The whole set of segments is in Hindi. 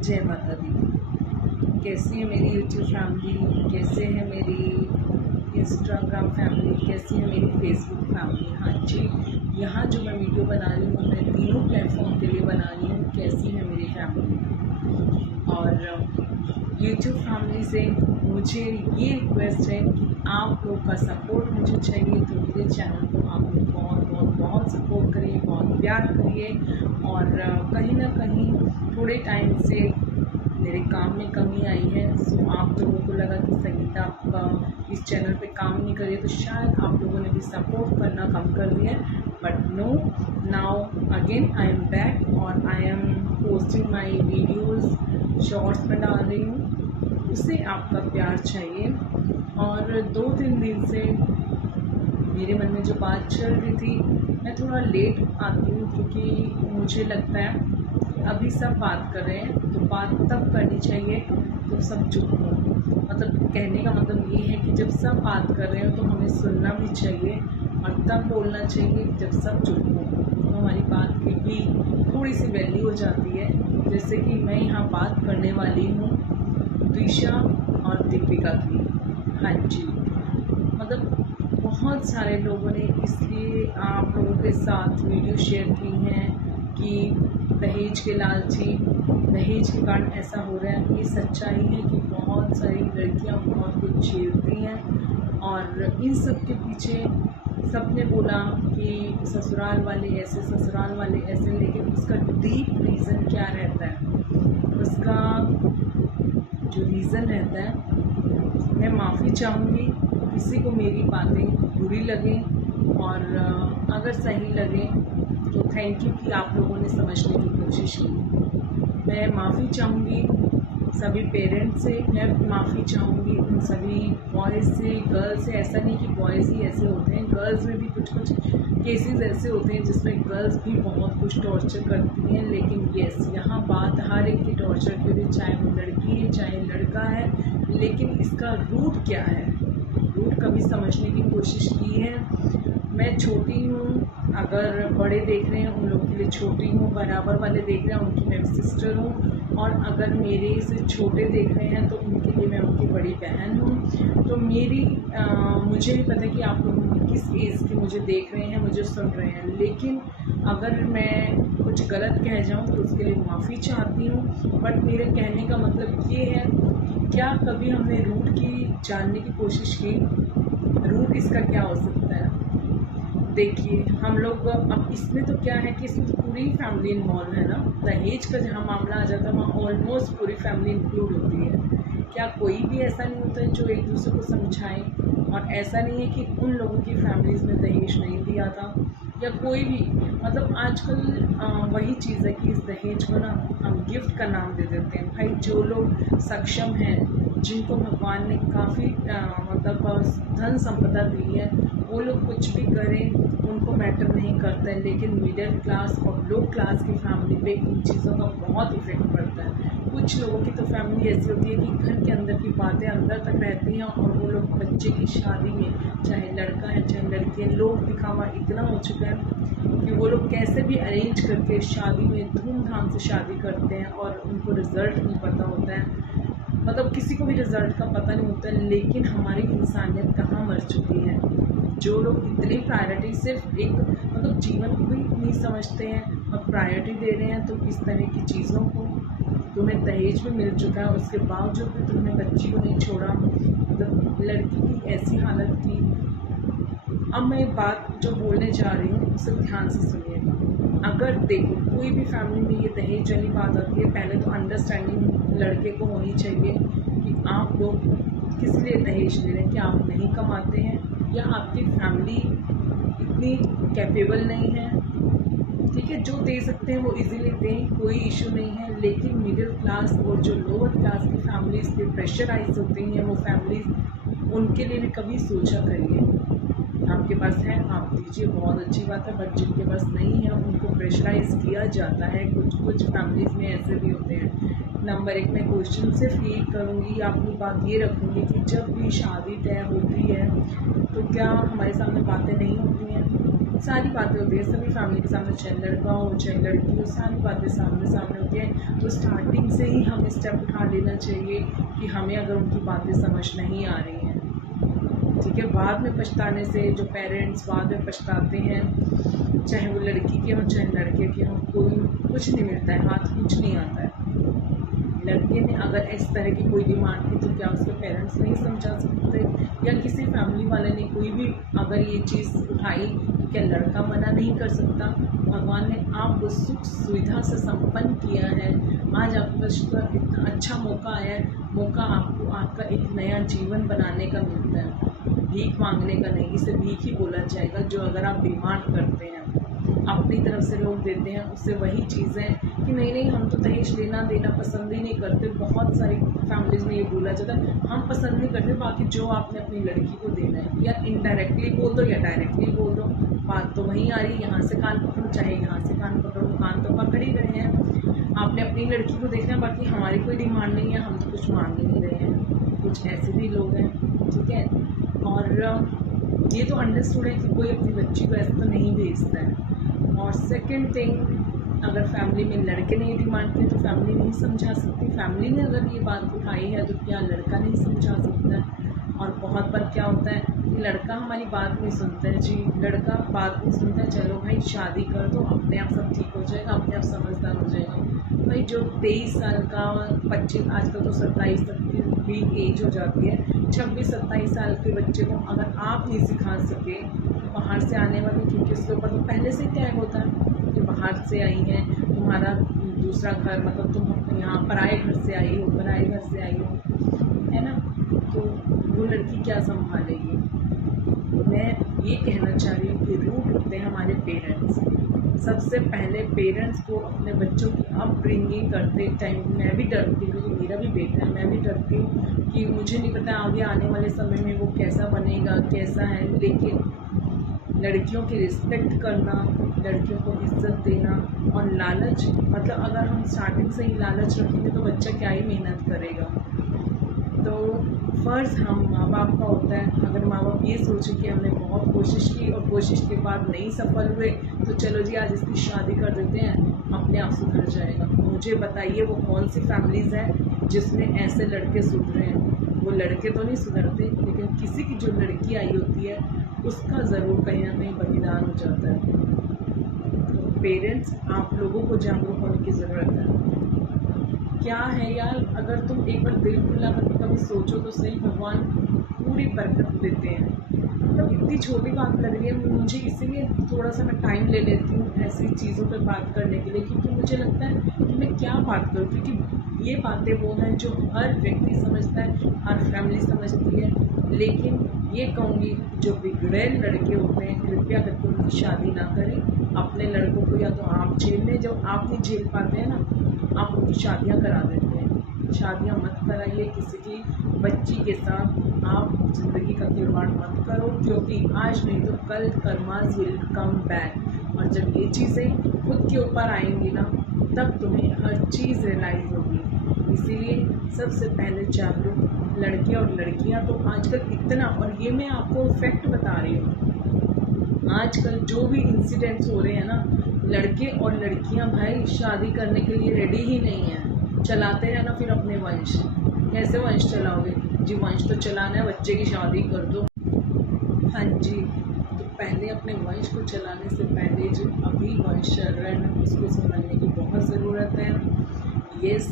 जय माता दी। कैसी है मेरी यूट्यूब फैमिली, कैसे है मेरी इंस्टाग्राम फैमिली, कैसी है मेरी फेसबुक फैमिली। हाँ जी, यहाँ जो मैं वीडियो बना रही हूँ मैं तीनों प्लेटफॉर्म के लिए बना रही हूँ। कैसी है मेरी फैमिली और यूट्यूब फैमिली से मुझे ये रिक्वेस्ट है कि आप लोग का सपोर्ट मुझे चाहिए। तो मेरे चैनल को आप लोग बहुत बहुत बहुत सपोर्ट करिए, बहुत प्यार करिए। और कहीं ना कहीं थोड़े टाइम से मेरे काम में कमी आई है। सो आप लोगों को लगा कि संगीता आप इस चैनल पे काम नहीं करिए, तो शायद आप लोगों ने भी सपोर्ट करना कम कर दिया है। But no, now again I am back और I am posting my videos, shorts में डाल रही हूँ। उससे आपका प्यार चाहिए। और 2-3 दिन से मेरे मन में जो बात चल रही थी, मैं थोड़ा लेट आती हूँ क्योंकि मुझे लगता है अभी सब बात कर रहे हैं तो बात तब करनी चाहिए तो सब चुप हो। मतलब कहने का मतलब ये है कि जब सब बात कर रहे हो तो हमें सुनना भी चाहिए और तब बोलना चाहिए जब सब चुप हो, तो हमारी बात की भी थोड़ी सी वैल्यू हो जाती है। जैसे कि मैं यहाँ बात करने वाली हूँ दिशा और दीपिका की। हाँ जी, मतलब बहुत सारे लोगों ने इसलिए आप लोगों के साथ वीडियो शेयर की हैं कि दहेज के लालची, दहेज के कारण ऐसा हो रहा है। ये सच्चाई है कि बहुत सारी लड़कियां बहुत कुछ झेलती हैं और इन सब के पीछे सबने बोला कि ससुराल वाले ऐसे, ससुराल वाले ऐसे, लेकिन उसका डीप रीज़न क्या रहता है, उसका जो रीज़न रहता है। मैं माफ़ी चाहूँगी किसी को मेरी बातें बुरी लगें और अगर सही लगे तो थैंक यू कि आप लोगों ने समझने की कोशिश की। मैं माफ़ी चाहूँगी सभी पेरेंट्स से, मैं माफ़ी चाहूँगी उन सभी बॉयज़ से, गर्ल्स से। ऐसा नहीं कि बॉयज़ ही ऐसे होते हैं, गर्ल्स में भी कुछ कुछ केसेस ऐसे होते हैं जिसमें गर्ल्स भी बहुत कुछ टॉर्चर करती हैं। लेकिन येस, यहाँ बात हर एक की टॉर्चर की हुई, चाहे वो लड़की है चाहे लड़का है, लेकिन इसका रूट क्या है, रूट कभी समझने की कोशिश की है। मैं छोटी हूँ, अगर बड़े देख रहे हैं उन लोगों के लिए छोटी हूँ, बराबर वाले देख रहे हैं उनकी मैं सिस्टर हूँ, और अगर मेरे से छोटे देख रहे हैं तो उनके लिए मैं उनकी बड़ी बहन हूँ। तो मेरी मुझे भी पता है कि आप लोग किस एज के मुझे देख रहे हैं, मुझे सुन रहे हैं, लेकिन अगर मैं कुछ गलत कह जाऊँ तो उसके लिए माफ़ी चाहती हूँ। बट मेरे कहने का मतलब ये है कि क्या कभी हमने रूट की जानने की कोशिश की, रूट इसका क्या हो सकता है। देखिए हम लोग अब इसमें तो क्या है कि इसमें तो पूरी फैमिली इन्वॉल्व है ना। दहेज का जहाँ मामला आ जाता है वहाँ ऑलमोस्ट पूरी फैमिली इंक्लूड होती है। क्या कोई भी ऐसा नहीं होता है जो एक दूसरे को समझाए, और ऐसा नहीं है कि उन लोगों की फैमिलीज़ में दहेज नहीं दिया था या कोई भी। मतलब आजकल वही चीज़ है कि इस दहेज को ना हम गिफ्ट का नाम दे देते हैं। भाई जो लोग सक्षम हैं, जिनको भगवान ने काफ़ी मतलब धन संपदा दी है, वो लोग कुछ भी करें उनको मैटर नहीं करता है। लेकिन मिडिल क्लास और लो क्लास की फैमिली पे इन चीज़ों का बहुत इफेक्ट पड़ता है। कुछ लोगों की तो फैमिली ऐसी होती है कि घर के अंदर की बातें अंदर तक रहती हैं और वो लोग बच्चे की शादी में, चाहे लड़का है चाहे लड़की है, लोग दिखावा इतना हो चुका है कि वो लोग कैसे भी अरेंज करके शादी में धूमधाम से शादी करते हैं और उनको रिज़ल्ट नहीं पता होता है। मतलब किसी को भी रिज़ल्ट का पता नहीं होता है। लेकिन हमारी इंसानियत कहाँ मर चुकी है। जो लोग इतनी प्रायोरिटी सिर्फ एक मतलब जीवन को भी नहीं समझते हैं और प्रायोरिटी दे रहे हैं, तो इस तरह की चीज़ों को, तुम्हें दहेज भी मिल चुका है उसके बावजूद भी तुमने बच्ची को नहीं छोड़ा। मतलब लड़की की ऐसी हालत थी। अब मैं बात जो बोलने जा रही हूँ उसे ध्यान से सुनिएगा। अगर देखो कोई भी फैमिली में ये दहेज वाली बात आती है, पहले तो अंडरस्टैंडिंग लड़के को होनी चाहिए कि आप लोग किस लिए दहेज ले रहे हैं। क्या आप नहीं कमाते हैं या आपकी फैमिली इतनी कैपेबल नहीं है। ठीक है, जो दे सकते हैं वो इजीली दें, कोई इशू नहीं है। लेकिन मिडिल क्लास और जो लोअर क्लास की फैमिलीज़ के प्रेशराइज होती हैं वो फैमिलीज़, उनके लिए भी कभी सोचा करिए। आपके पास है आप दीजिए, बहुत अच्छी बात है। बट जिनके पास नहीं है उनको प्रेशराइज किया जाता है। कुछ कुछ फैमिलीज़ में ऐसे भी होते हैं। नंबर 1 मैं क्वेश्चन सिर्फ ये करूँगी, अपनी बात ये रखूँगी कि जब भी शादी तय होती है तो क्या हमारे सामने बातें नहीं होती हैं। सारी बातें होती है सभी फैमिली के सामने, चाहे लड़का हो चाहे लड़की हो, सारी बातें सामने सामने होती हैं। तो स्टार्टिंग से ही हमें स्टेप उठा लेना चाहिए कि हमें अगर उनकी बातें समझ नहीं आ रही हैं, ठीक है। बाद में पछताने से जो पेरेंट्स बाद में पछताते हैं, चाहे वो लड़की के हों चाहे लड़के के हों, कोई कुछ नहीं मिलता है, हाथ कुछ नहीं आता है। लड़के ने अगर इस तरह की कोई डिमांड की तो क्या उसके पेरेंट्स नहीं समझा सकते, या किसी फैमिली वाले ने कोई भी अगर ये चीज़ उठाई तो क्या लड़का मना नहीं कर सकता। भगवान ने आपको सुख सुविधा से संपन्न किया है, आज आपके पास इतना अच्छा मौका आया है, मौका आपको आपका एक नया जीवन बनाने का मिलता है, भीख मांगने का नहीं। इसे भीख ही बोला जाएगा जो अगर आप डिमांड करते हैं अपनी तरफ से लोग देते हैं, उससे वही चीज़ें कि नहीं हम तो दहेज लेना देना पसंद ही नहीं करते। बहुत सारी फैमिलीज़ में ये बोला जाता है हम पसंद नहीं करते, बाकी जो आपने अपनी लड़की को देना है, या इनडायरेक्टली बोल दो या डायरेक्टली बोल दो, बात तो वहीं आ रही है। यहाँ से कान पकड़ो चाहे यहाँ से कान पकड़ो, कान तो पकड़ ही रहे हैं। आपने अपनी लड़की को देखना है, बाकी हमारी कोई डिमांड नहीं है, हम तो कुछ मांग ही नहीं रहे हैं। कुछ ऐसे भी लोग हैं, ठीक है। और ये तो अंडरस्टूड है कि कोई अपनी बच्ची को ऐसे तो नहीं भेजता है। और सेकंड थिंग, अगर फैमिली में लड़के ने ये डिमांड की तो फैमिली नहीं समझा सकती। फैमिली ने अगर ये बात उठाई है तो क्या लड़का नहीं समझा सकता है। और बहुत बार क्या होता है कि लड़का हमारी बात नहीं सुनता है जी, लड़का बात नहीं सुनता है, चलो भाई शादी कर दो, अपने आप सब ठीक हो जाएगा, अपने आप समझदार हो जाएगा। भाई जो 23 साल का 25, आजकल तो 27 तक भी एज हो जाती है, 26-27 साल के बच्चे को अगर आप नहीं सिखा सके बाहर से आने वाले, क्योंकि उसके ऊपर तो पहले से टैग होता है कि बाहर से आई हैं, तुम्हारा दूसरा घर, मतलब तुम यहाँ पराए घर से आई हो, पराए घर से आई हो, है ना, तो वो लड़की क्या संभालेगी। मैं ये कहना चाह रही हूँ कि रूट होते हैं हमारे पेरेंट्स। सबसे पहले पेरेंट्स को अपने बच्चों की अपब्रिंगिंग करते टाइम मैं भी डरती हूँ, क्योंकि मेरा भी बेटा है, मैं भी डरती हूँ कि मुझे नहीं पता आगे आने वाले समय में वो कैसा बनेगा, कैसा है। लेकिन लड़कियों की रिस्पेक्ट करना, लड़कियों को इज्जत देना, और लालच, मतलब अगर हम स्टार्टिंग से ही लालच रखेंगे तो बच्चा क्या ही मेहनत करेगा। तो फ़र्ज़ हम माँ बाप का होता है। अगर माँ बाप ये सोचें कि हमने बहुत कोशिश की और कोशिश के बाद नहीं सफल हुए तो चलो जी आज इसकी शादी कर देते हैं, अपने आप सुधर जाएगा। मुझे बताइए वो कौन सी फैमिलीज़ हैं जिसमें ऐसे लड़के सुधरे हैं। वो लड़के तो नहीं सुधरते, लेकिन किसी की जो लड़की आई होती है उसका ज़रूर कहीं ना कहीं बलिदान हो जाता है। तो पेरेंट्स, आप लोगों को जागरूक होने की ज़रूरत है। क्या है यार, अगर तुम एक बार दिल खुला करके कभी सोचो तो सही, भगवान पूरी बरकत देते हैं। मतलब इतनी छोटी बात लग रही है मुझे, इसीलिए थोड़ा सा मैं टाइम ले लेती हूँ ऐसी चीज़ों पर बात करने के लिए, क्योंकि मुझे लगता है कि मैं क्या बात करूँ, क्योंकि ये बातें वो हैं जो हर व्यक्ति समझता है, हर फैमिली समझती है। लेकिन ये कहूँगी जो बिगड़े लड़के होते हैं कृपया करके उनकी शादी ना करें। अपने लड़कों को या तो आप झेल लें, जो आप नहीं झेल पाते हैं ना, आप उनकी शादियाँ करा देते हैं। शादियाँ मत कराइए किसी की बच्ची के साथ, आप ज़िंदगी का खिलवाड़ मत करो, क्योंकि आज नहीं तो कल कर्मास विल कम बैक। और जब ये चीज़ें खुद के ऊपर आएंगी ना, तब तुम्हें हर चीज़ रियलाइज़ होगी। इसीलिए सबसे पहले जागरूक लड़के और लड़कियां तो आजकल इतना, और ये मैं आपको फैक्ट बता रही हूँ, आजकल जो भी इंसिडेंट्स हो रहे हैं ना, लड़के और लड़कियां भाई शादी करने के लिए रेडी ही नहीं है। चलाते हैं ना फिर अपने वंश, कैसे वंश चलाओगे जी, वंश तो चलाना है, बच्चे की शादी कर दो। हाँ जी, तो पहले अपने वंश को चलाने से पहले जो अभी वंश चल रहा है ना, उसको संभालने की बहुत ज़रूरत है। यस,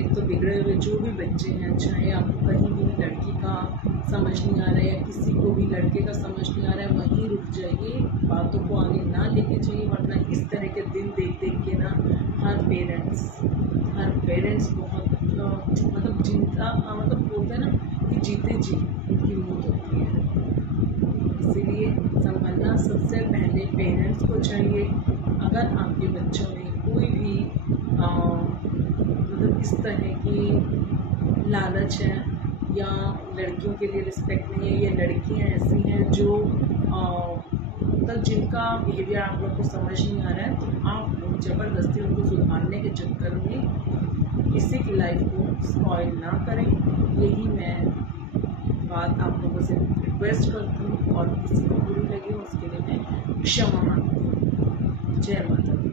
एक तो बिगड़े हुए जो भी बच्चे हैं, चाहे आपको कहीं भी लड़की का समझ नहीं आ रहा है या किसी को भी लड़के का समझ नहीं आ रहा है, वहीं रुक जाइए, बातों को आगे ना लेके चाहिए। वरना इस तरह के दिन देख देख के ना हर पेरेंट्स बहुत मतलब जिनका मतलब बोलते हैं ना कि जीते जी उनकी मौत होती है। इसीलिए संभलना सबसे पहले पेरेंट्स को चाहिए। अगर आपके बच्चों में कोई भी मतलब इस तरह की लालच है या लड़कियों के लिए रिस्पेक्ट नहीं है, या लड़कियां ऐसी हैं जो मतलब जिनका बिहेवियर आप लोग को समझ नहीं आ रहा है, तो आप लोग ज़बरदस्ती उनको सुधारने के चक्कर में किसी की लाइफ को स्पॉइल ना करें। यही मैं बात आप लोगों से रिक्वेस्ट करती हूँ, और किसी को बुरी लगी हो उसके लिए मैं क्षमा मांगती हूँ। जय माता दी।